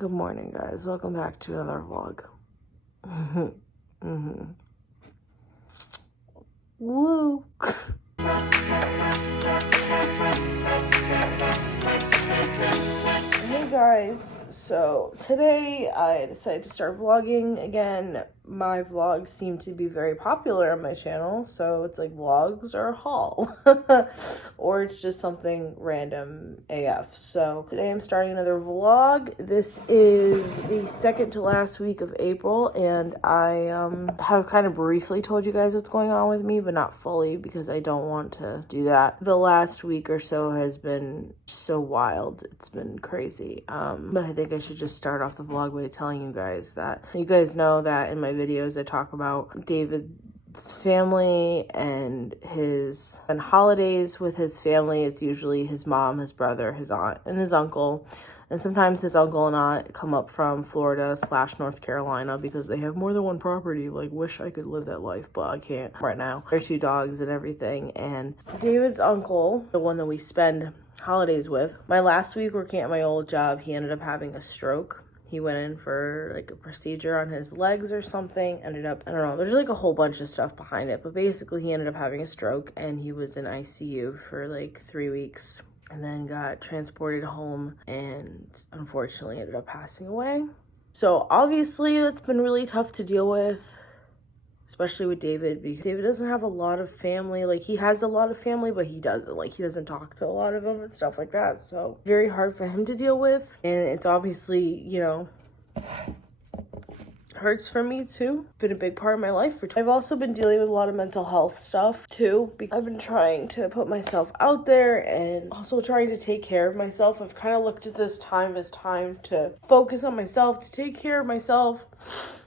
Good morning, guys. Welcome back to another vlog. Woo! Hey guys, so today I decided to start vlogging again. My vlogs seem to be very popular on my channel, so it's like vlogs or a haul or it's just something random AF. So today I'm starting another vlog. This is the second to last week of April, and I have kind of briefly told you guys what's going on with me, but not fully because I don't want to do that. The last week or so has been so wild. It's been crazy. But I think I should just start off the vlog by telling you guys that you guys know that in my videos I talk about David's family and holidays with his family. It's usually his mom, his brother, his aunt, and his uncle. And sometimes his uncle and aunt come up from Florida / North Carolina because they have more than one property. Like, wish I could live that life, but I can't right now. There's 2 dogs and everything. And David's uncle, the one that we spend holidays with, my last week working at my old job, he ended up having a stroke. He went in for like a procedure on his legs or something, ended up, I don't know, there's like a whole bunch of stuff behind it, but basically he ended up having a stroke and he was in ICU for like 3 weeks and then got transported home and unfortunately ended up passing away. So obviously that's been really tough to deal with, especially with David, because David doesn't have a lot of family. Like, he has a lot of family, but he doesn't talk to a lot of them and stuff like that. So very hard for him to deal with. And it's obviously, you know, hurts for me too. Been a big part of my life. I've also been dealing with a lot of mental health stuff too, because I've been trying to put myself out there and also trying to take care of myself. I've kind of looked at this time as time to focus on myself, to take care of myself.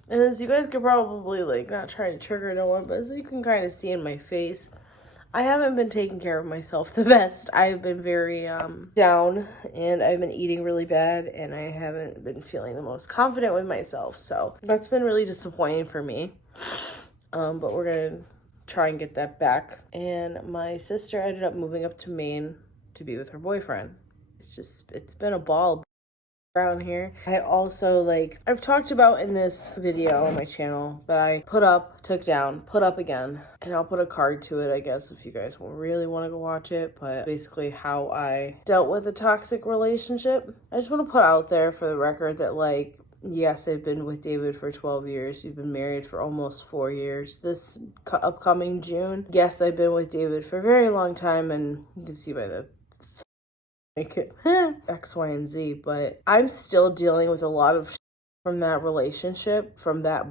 And as you guys could probably, like, not trying to trigger no one, but as you can kind of see in my face, I haven't been taking care of myself the best. I've been very down, and I've been eating really bad, and I haven't been feeling the most confident with myself. So that's been really disappointing for me. But we're gonna try and get that back. And my sister ended up moving up to Maine to be with her boyfriend. It's been a ball around here. I also, I've talked about in this video on my channel that I put up, took down, put up again, and I'll put a card to it, I guess, if you guys really want to go watch it. But basically how I dealt with a toxic relationship. I just want to put out there for the record that, like, yes, I've been with David for 12 years. We've been married for almost 4 years. This upcoming June, yes, I've been with David for a very long time, and you can see by the X, Y, and Z, but I'm still dealing with a lot of from that relationship, from that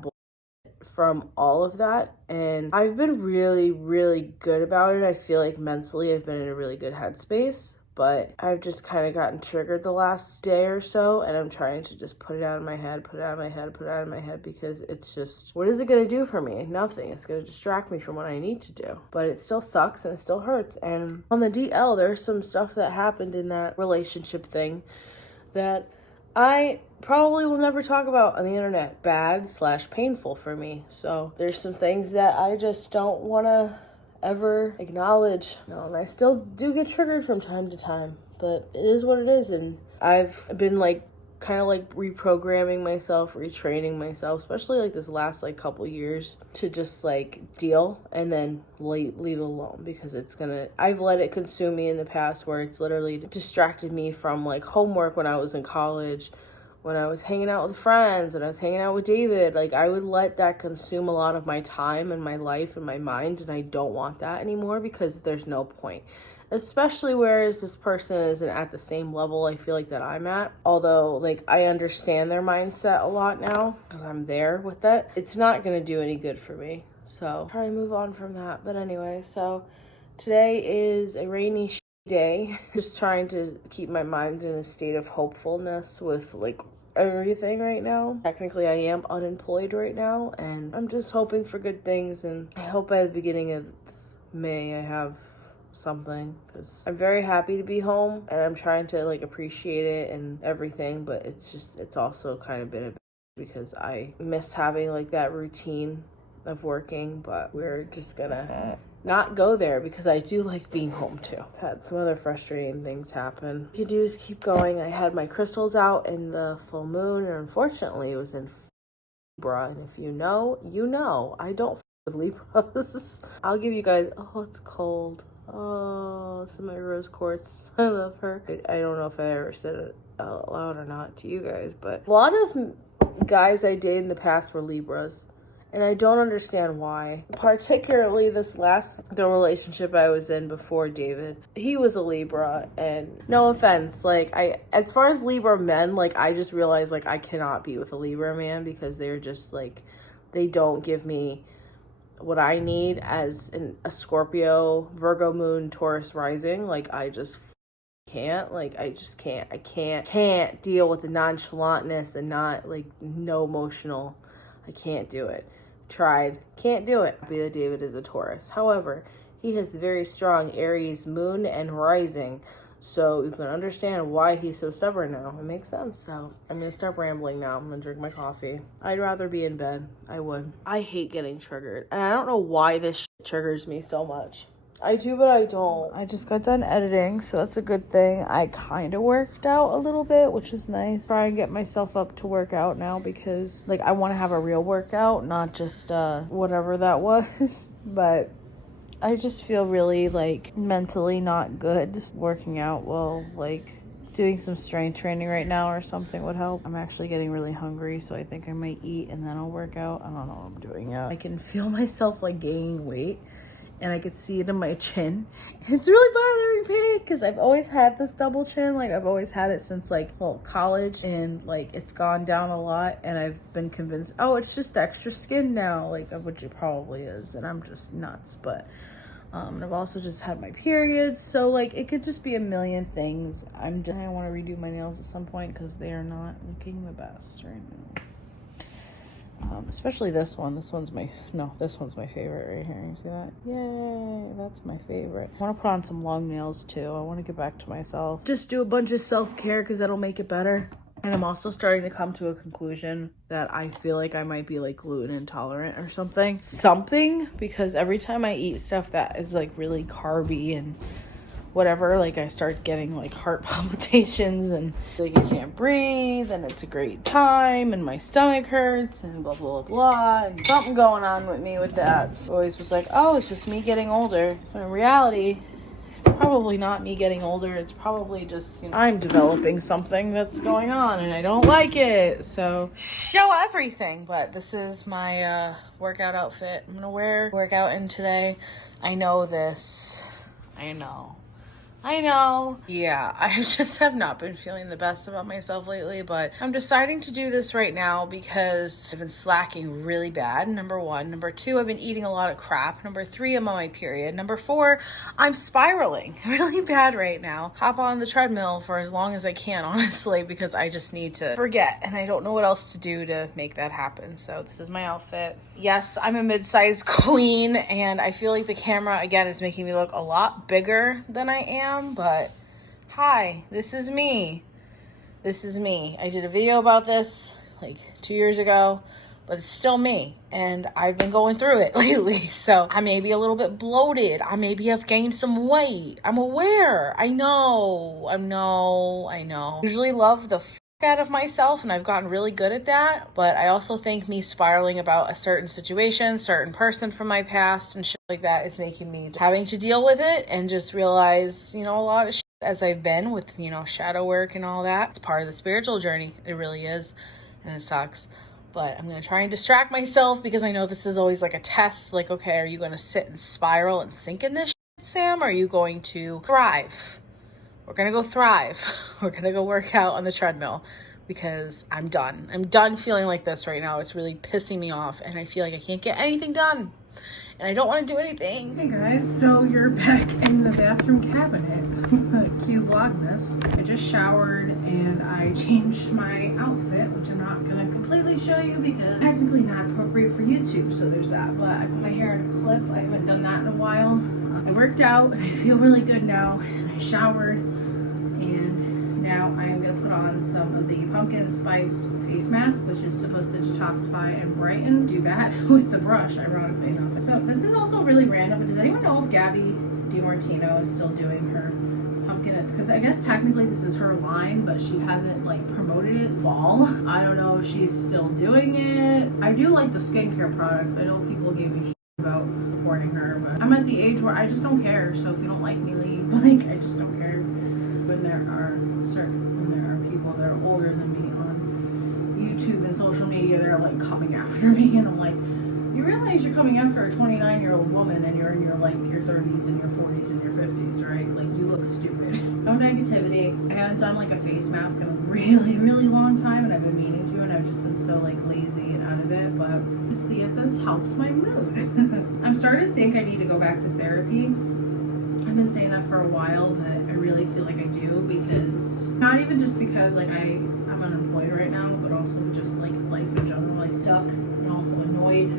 from all of that, and I've been really, really good about it. I feel like mentally I've been in a really good headspace, but I've just kind of gotten triggered the last day or so, and I'm trying to just put it out of my head, because it's just, what is it going to do for me? Nothing. It's going to distract me from what I need to do, but it still sucks and it still hurts. And on the DL, there's some stuff that happened in that relationship thing that I probably will never talk about on the internet. Bad / painful for me. So there's some things that I just don't want to ever acknowledge. No, and I still do get triggered from time to time, but it is what it is. And I've been kind of reprogramming myself, retraining myself, especially this last couple years, to just deal and then leave it alone, because I've let it consume me in the past, where it's literally distracted me from homework when I was in college, when I was hanging out with friends, and I was hanging out with David. I would let that consume a lot of my time and my life and my mind, and I don't want that anymore, because there's no point. Especially whereas this person isn't at the same level I feel that I'm at. Although, I understand their mindset a lot now, because I'm there with that. It's not going to do any good for me. So, try to move on from that. But anyway, so today is a rainy day. Just trying to keep my mind in a state of hopefulness with, everything right now. Technically, I am unemployed right now, and I'm just hoping for good things, and I hope by the beginning of May I have something, because I'm very happy to be home, and I'm trying to appreciate it and everything, but it's also kind of been because I miss having that routine of working. But we're just gonna not go there because I do like being home too. I've had some other frustrating things happen. What you do is keep going. I had my crystals out in the full moon, and unfortunately it was in Libra. And if you know, you know. I don't with Libras. I'll give you guys, oh, it's cold. Oh, this is my rose quartz. I love her. I don't know if I ever said it out loud or not to you guys, but a lot of guys I dated in the past were Libras. And I don't understand why. Particularly the relationship I was in before David. He was a Libra, and no offense, like as far as Libra men, like I just realized like I cannot be with a Libra man because they're just like, they don't give me what I need as a Scorpio, Virgo moon, Taurus rising. Like I just can't, like I just can't. I can't deal with the nonchalantness and not like no emotional. I can't do it. Tried, can't do it. Be that David is a Taurus. However, he has very strong Aries moon and rising, so you can understand why he's so stubborn now. It makes sense. So I'm gonna stop rambling now. I'm gonna drink my coffee. I'd rather be in bed. I would. I hate getting triggered, and I don't know why this shit triggers me so much. I do, but I don't. I just got done editing, so that's a good thing. I kind of worked out a little bit, which is nice. Try and get myself up to work out now because, like, I want to have a real workout, not just whatever that was. But I just feel really, like, mentally not good. Just working out will, like, doing some strength training right now or something would help. I'm actually getting really hungry, so I think I might eat and then I'll work out. I don't know what I'm doing yet. I can feel myself, like, gaining weight. And I could see it in my chin. It's really bothering me because I've always had this double chin. Like I've always had it since like, well, college, and like it's gone down a lot. And I've been convinced, oh, it's just extra skin now, like which it probably is. And I'm just nuts. But I've also just had my periods. So like it could just be a million things. I want to redo my nails at some point because they are not looking the best right now. Especially this one. This one's my favorite right here. You see that? Yay, that's my favorite. I want to put on some long nails too. I want to get back to myself. Just do a bunch of self-care because that'll make it better. And I'm also starting to come to a conclusion that I feel like I might be like gluten intolerant or something. Because every time I eat stuff that is like really carby and whatever, like I start getting like heart palpitations and like I can't breathe and it's a great time and my stomach hurts and blah blah blah, and something going on with me with that. So I always was like, oh, it's just me getting older. But in reality, it's probably not me getting older. It's probably just, I'm developing something that's going on and I don't like it. So show everything. But this is my workout outfit. I'm gonna workout in today. I know this. I know. Yeah, I just have not been feeling the best about myself lately, but I'm deciding to do this right now because I've been slacking really bad, number one. Number two, I've been eating a lot of crap. Number three, I'm on my period. Number four, I'm spiraling really bad right now. Hop on the treadmill for as long as I can, honestly, because I just need to forget, and I don't know what else to do to make that happen. So this is my outfit. Yes, I'm a mid-sized queen, and I feel like the camera, again, is making me look a lot bigger than I am. But hi, this is me. I did a video about this like 2 years ago, but it's still me, and I've been going through it lately. So I may be a little bit bloated. I maybe have gained some weight. I'm aware. I know. Usually love the out of myself, and I've gotten really good at that. But I also think me spiraling about a certain situation, certain person from my past and shit like that is making me having to deal with it and just realize, a lot of shit as I've been with, shadow work and all that. It's part of the spiritual journey. It really is. And it sucks. But I'm going to try and distract myself because I know this is always like a test. Like, okay, are you going to sit and spiral and sink in this shit, Sam? Or are you going to thrive? We're going to go thrive. We're going to go work out on the treadmill because I'm done. I'm done feeling like this right now. It's really pissing me off and I feel like I can't get anything done. And I don't want to do anything. Hey guys, so you're back in the bathroom cabinet. Cue Vlogmas. I just showered and I changed my outfit, which I'm not going to completely show you because it's technically not appropriate for YouTube. So there's that. But I put my hair in a clip. I haven't done that in a while. I worked out and I feel really good now. And I showered and Now I am going to put on some of the pumpkin spice face mask, which is supposed to detoxify and brighten. Do that with the brush, ironically enough. So this is also really random, but does anyone know if Gabby DiMartino is still doing her pumpkin? It's because I guess technically this is her line, but she hasn't like promoted it fall. I don't know if she's still doing it. I do like the skincare products. I know people gave me about supporting her, but I'm at the age where I just don't care. So if you don't like me, leave. Like, I just don't care. When there are people that are older than me on YouTube and social media, they're like coming after me, and I'm like, you realize you're coming after a 29-year-old woman, and you're in your like your 30s and your 40s and your 50s, right? Like, you look stupid. No negativity. I haven't done like a face mask in a really, really long time, and I've been meaning to, and I've just been so like lazy and out of it. But let's see if this helps my mood. I'm starting to think I need to go back to therapy. I've been saying that for a while, but I really feel like I do, because not even just because like I'm unemployed right now, but also just like life in general. I'm stuck and also annoyed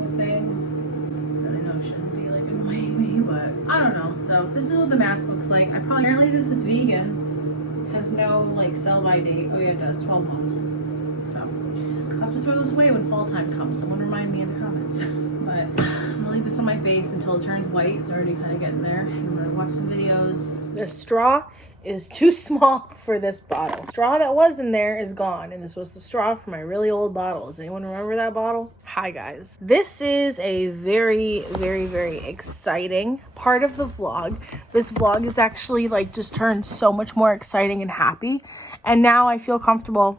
with things that I know shouldn't be like annoying me, but I don't know. So this is what the mask looks like. Apparently this is vegan, has no like sell by date. Oh yeah, it does, 12 months. So I'll have to throw this away when fall time comes. Someone remind me in the comments. But I'm gonna leave this on my face until it turns white. It's already kind of getting there. I'm gonna watch some videos. The straw is too small for this bottle. The straw that was in there is gone, and this was the straw for my really old bottle. Does anyone remember that bottle? Hi guys. This is a very, very, very exciting part of the vlog. This vlog is actually like just turned so much more exciting and happy, and now I feel comfortable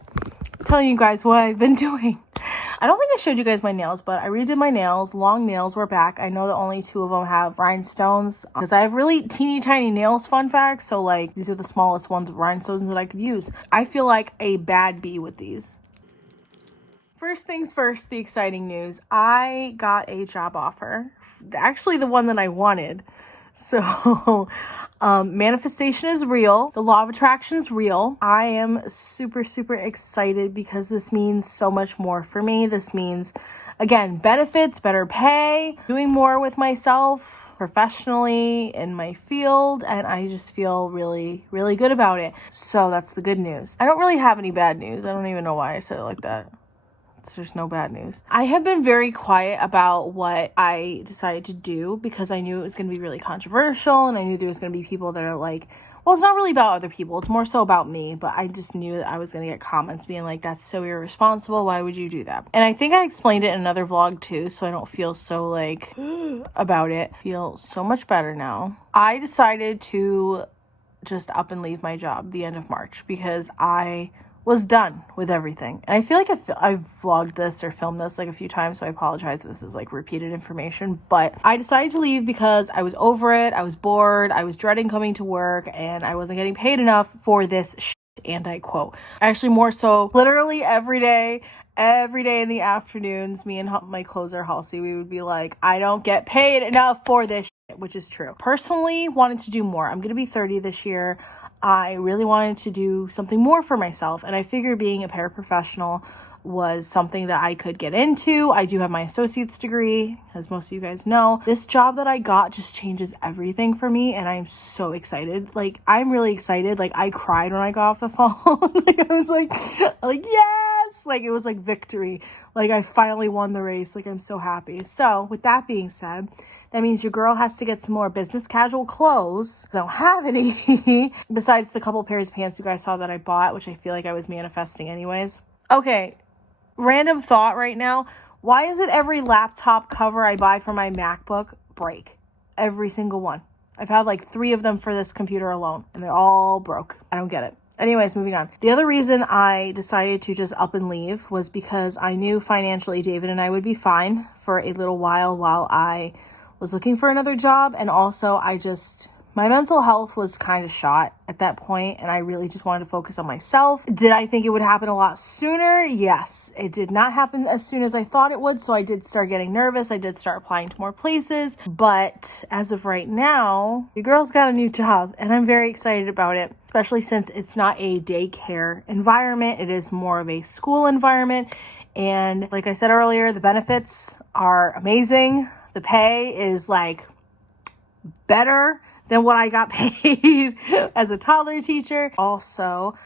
telling you guys what I've been doing. I don't think I showed you guys my nails, but I redid my nails. Long nails were back. I know that only 2 of them have rhinestones because I have really teeny tiny nails, fun fact. So like these are the smallest ones with rhinestones that I could use. I feel like a bad bee with these. First things first, the exciting news. I got a job offer. Actually the one that I wanted. So manifestation is real. The law of attraction is real. I am super, super excited because this means so much more for me. This means, again, benefits, better pay, doing more with myself professionally in my field, and I just feel really, really good about it. So that's the good news. I don't really have any bad news. I don't even know why I said it like that. There's no bad news. I have been very quiet about what I decided to do because I knew it was going to be really controversial, and I knew there was going to be people that are like, well, it's not really about other people. It's more so about me, but I just knew that I was going to get comments being like, that's so irresponsible. Why would you do that? And I think I explained it in another vlog too, so I don't feel so like about it. I feel so much better now. I decided to just up and leave my job the end of March because I was done with everything. And I feel like I've vlogged this or filmed this like a few times, so I apologize if this is like repeated information, but I decided to leave because I was over it. I was bored. I was dreading coming to work, and I wasn't getting paid enough for this shit, and I quote. Actually, more so, literally every day in the afternoons, me and my closer Halsey, we would be like, I don't get paid enough for this shit, which is true. Personally, wanted to do more. I'm gonna be 30 this year. I really wanted to do something more for myself, and I figured being a paraprofessional was something that I could get into. I do have my associate's degree, as most of you guys know. This job that I got just changes everything for me, and I'm so excited. Like, I'm really excited. Like, I cried when I got off the phone. Like, I was like, yes! Like, it was like victory. Like, I finally won the race. Like, I'm so happy. So, with that being said, that means your girl has to get some more business casual clothes. I don't have any. Besides the couple pairs of pants you guys saw that I bought, which I feel like I was manifesting anyways. Okay, random thought right now. Why is it every laptop cover I buy for my MacBook break? Every single one. I've had like 3 of them for this computer alone, and they're all broke. I don't get it. Anyways, moving on. The other reason I decided to just up and leave was because I knew financially David and I would be fine for a little while I was looking for another job, and also my mental health was kind of shot at that point, and I really just wanted to focus on myself. Did I think it would happen a lot sooner? Yes. It did not happen as soon as I thought it would, so I did start getting nervous. I did start applying to more places, but as of right now, your girl's got a new job, and I'm very excited about it, especially since it's not a daycare environment. It is more of a school environment, and like I said earlier, the benefits are amazing. The pay is like better than what I got paid as a toddler teacher. Also,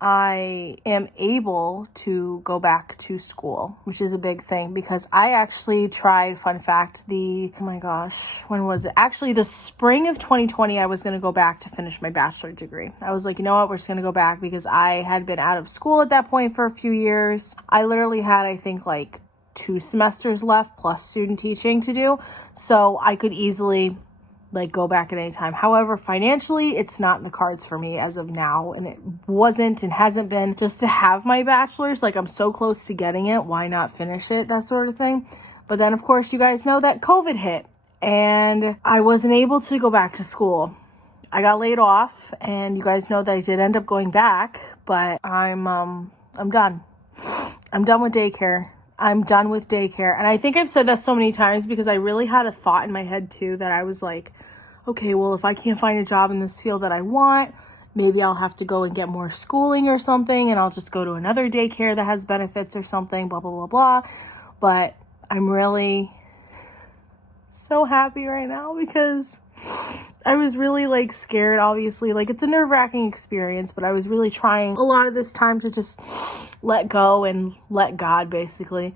I am able to go back to school, which is a big thing because I actually tried, fun fact, oh my gosh, when was it? Actually, the spring of 2020, I was going to go back to finish my bachelor's degree. I was like, you know what? We're just going to go back because I had been out of school at that point for a few years. I literally had, I think, like 2 semesters left plus student teaching to do. So I could easily like go back at any time. However, financially, it's not in the cards for me as of now, and it wasn't and hasn't been. Just to have my bachelor's, like I'm so close to getting it, why not finish it, that sort of thing. But then of course you guys know that COVID hit and I wasn't able to go back to school. I got laid off, and you guys know that I did end up going back, but I'm done. I'm done with daycare. I'm done with daycare. And I think I've said that so many times because I really had a thought in my head too that I was like, okay, well, if I can't find a job in this field that I want, maybe I'll have to go and get more schooling or something, and I'll just go to another daycare that has benefits or something, blah, blah, blah, blah. But I'm really so happy right now because I was really like scared, obviously. Like it's a nerve-wracking experience, but I was really trying a lot of this time to just let go and let God, basically,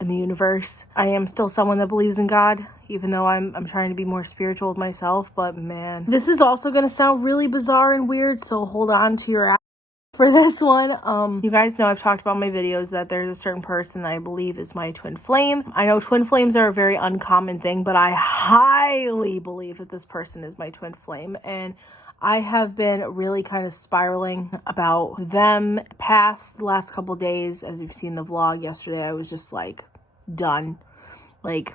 in the universe. I am still someone that believes in God, even though I'm trying to be more spiritual with myself. But man, this is also going to sound really bizarre and weird, so hold on to your ass for this one. You guys know I've talked about in my videos that there's a certain person that I believe is my twin flame. I know twin flames are a very uncommon thing, but I highly believe that this person is my twin flame, and I have been really kind of spiraling about them past the last couple days. As you've seen the vlog yesterday, I was just like done. Like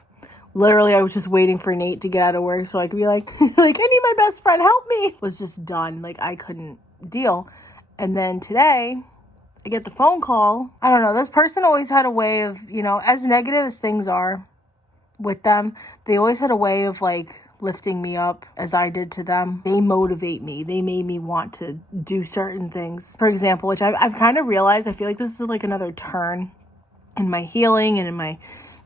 literally I was just waiting for Nate to get out of work so I could be like like, I need my best friend, help me. Was just done. Like I couldn't deal. And then today I get the phone call. I don't know, this person always had a way of, you know, as negative as things are with them, they always had a way of like lifting me up as I did to them. They motivate me. They made me want to do certain things. For example, which I've kind of realized, I feel like this is like another turn in my healing and in my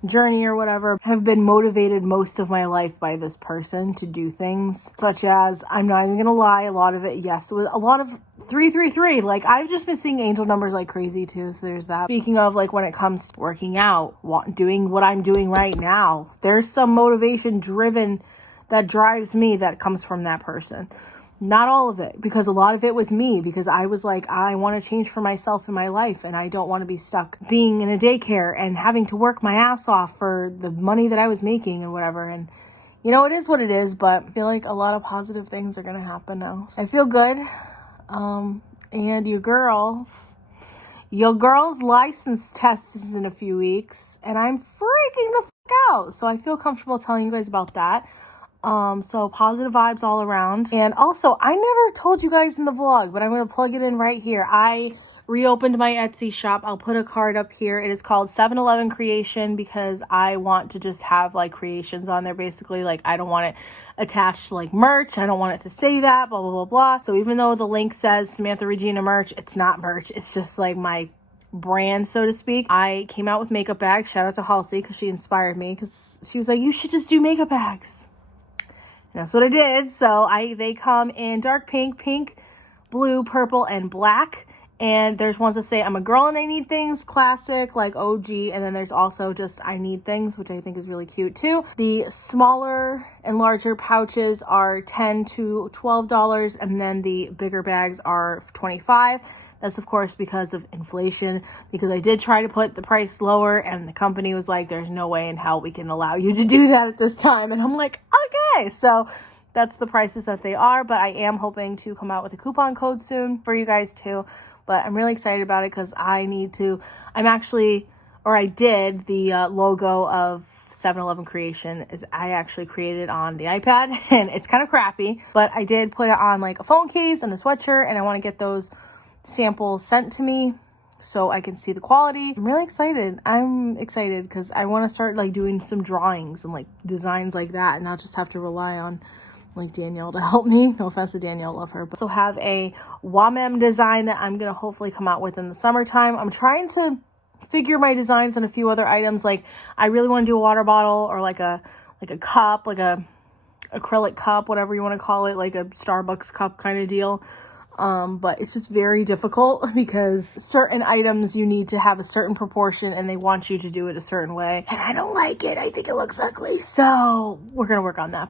journey or whatever. Have been motivated most of my life by this person to do things such as, I'm not even gonna lie, a lot of it, yes, with a lot of 333. Like I've just been seeing angel numbers like crazy too, so there's that. Speaking of, like when it comes to working out, doing what I'm doing right now, there's some motivation driven that drives me that comes from that person. Not all of it, because a lot of it was me, because I was like, I want to change for myself in my life, and I don't want to be stuck being in a daycare and having to work my ass off for the money that I was making and whatever. And you know, it is what it is, but I feel like a lot of positive things are going to happen now. I feel good. And your girl's license test is in a few weeks, and I'm freaking the fuck out. So I feel comfortable telling you guys about that. So positive vibes all around. And also, I never told you guys in the vlog, but I'm going to plug it in right here. I reopened my Etsy shop. I'll put a card up here. It is called 7-Eleven Creation because I want to just have like creations on there, basically. Like I don't want it attached to like merch. I don't want it to say that, blah, blah, blah, blah. So even though the link says Samantha Regina merch, it's not merch. It's just like my brand, so to speak. I came out with makeup bags. Shout out to Halsey because she inspired me, because she was like, you should just do makeup bags. And that's what I did. So they come in dark pink, blue, purple, and black. And there's ones that say I'm a girl and I need things, classic, like OG. And then there's also just I need things, which I think is really cute too. The smaller and larger pouches are $10 to $12, and then the bigger bags are $25. That's of course because of inflation, because I did try to put the price lower and the company was like, there's no way in hell we can allow you to do that at this time. And I'm like, okay, so that's the prices that they are, but I am hoping to come out with a coupon code soon for you guys too. But I'm really excited about it because I did the logo of 7-Eleven Creation is I actually created on the iPad, and it's kind of crappy, but I did put it on like a phone case and a sweatshirt, and I want to get those samples sent to me so I can see the quality. I'm really excited. I'm excited because I want to start like doing some drawings and like designs like that, and not just have to rely on like Danielle to help me. No offense to Danielle, love her. But also have a Wamem design that I'm gonna hopefully come out with in the summertime. I'm trying to figure my designs on a few other items. Like I really want to do a water bottle or like a cup, like a acrylic cup, whatever you want to call it, like a Starbucks cup kind of deal. But it's just very difficult because certain items you need to have a certain proportion and they want you to do it a certain way. And I don't like it. I think it looks ugly. So we're going to work on that.